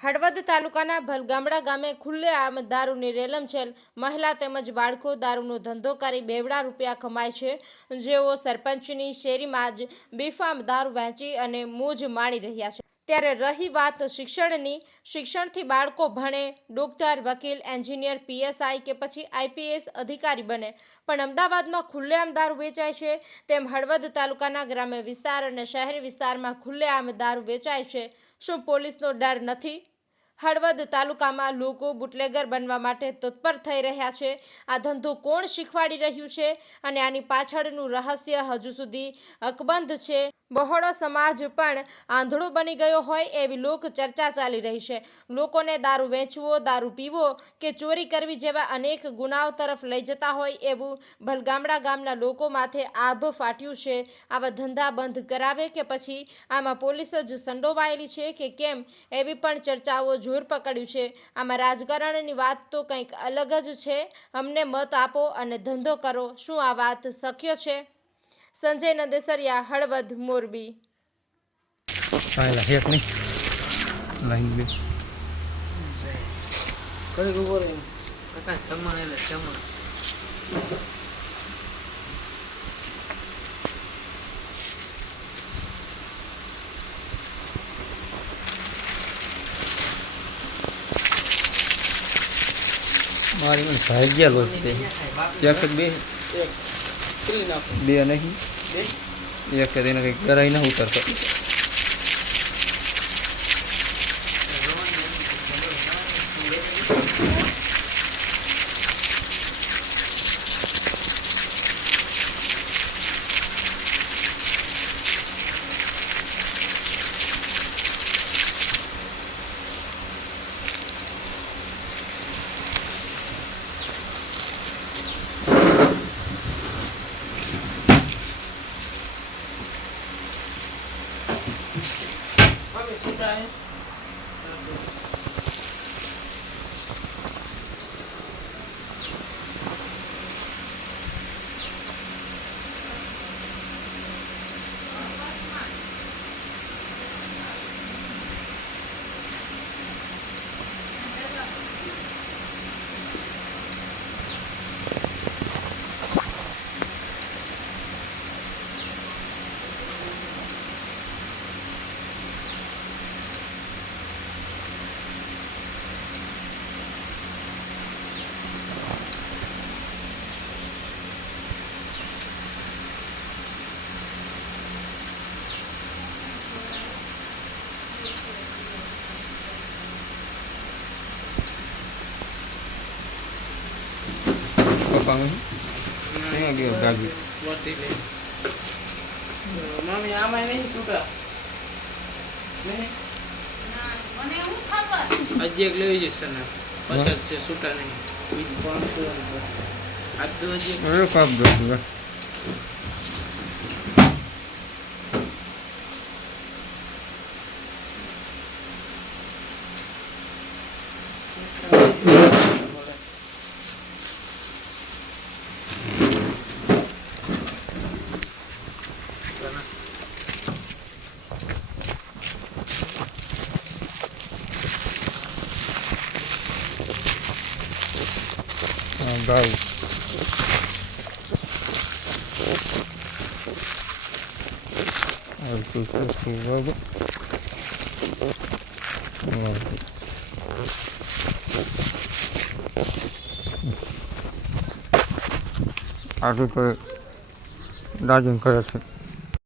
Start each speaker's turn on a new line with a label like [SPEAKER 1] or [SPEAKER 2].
[SPEAKER 1] હળવદ તાલુકાના ભલગામડા ગામે ખુલ્લેઆમ દારૂની રેલમછેલ મહિલા તેમજ બાળકો દારૂનો ધંધો કરી બેવડા રૂપિયા કમાય છે. જેઓ સરપંચની શેરીમાં જ બેફામ દારૂ વહેંચી અને મોજ માણી રહ્યા છે. ત્યારે રહી વાત શિક્ષણની. શિક્ષણથી બાળકો ભણે, ડોક્ટર, વકીલ, એન્જિનિયર, પીએસઆઈ કે પછી આઈપીએસ અધિકારી બને. પણ અમદાવાદમાં ખુલ્લેઆમ દારૂ વેચાય છે. તેમ હળવદ તાલુકાના ગ્રામ્ય વિસ્તાર અને શહેરી વિસ્તારમાં ખુલ્લેઆમ દારૂ વેચાય છે. શું પોલીસનો ડર નથી? હળવદ તાલુકામાં લોકો બુટલેગર બનવા માટે તત્પર થઈ રહ્યા છે. આ ધંધો કોણ શીખવાડી રહ્યું છે? અને આની પાછળનું રહસ્ય હજુ સુધી અકબંધ છે. બહોળો સમાજ પણ આંધળો બની ગયો હોય એવી લોક ચર્ચા ચાલી રહી છે. લોકોને દારૂ વેચવો, દારૂ પીવો કે ચોરી કરવી જેવા અનેક ગુનાઓ તરફ લઈ જતા હોય એવું ભલગામડા ગામના લોકો માથે આભ ફાટ્યું છે. આવા ધંધા બંધ કરાવે કે પછી આમાં પોલીસ જ સંડોવાયેલી છે કે કેમ એવી પણ ચર્ચાઓ જોર પકડ્યું છે. આમાં રાજકારણની વાત તો કંઈક અલગ જ છે. અમને મત આપો અને ધંધો કરો. શું આ વાત શક્ય છે? સંજય નંદેસરિયા હળવદ મોરબી.
[SPEAKER 2] મારી ભાગ્યા લોટ તે. એક બે. બે નહીં.
[SPEAKER 3] બે?
[SPEAKER 2] એક જ એને કંઈક કરાઈ ના ઉતરતો.
[SPEAKER 3] Thank છૂટા
[SPEAKER 2] প্রায়। ગયો ગાડી
[SPEAKER 3] વટી લે મમ્મી આમાં નહીં છૂટા એક લેવી જશે ને. પચાસ છે છૂટા નહીં. બીજું પાંચસો આજ તો અજેક
[SPEAKER 2] અરે દો પૂરા હા ગાવ હવે તું શું શું વાગે આટલું તો દાજન કરે છે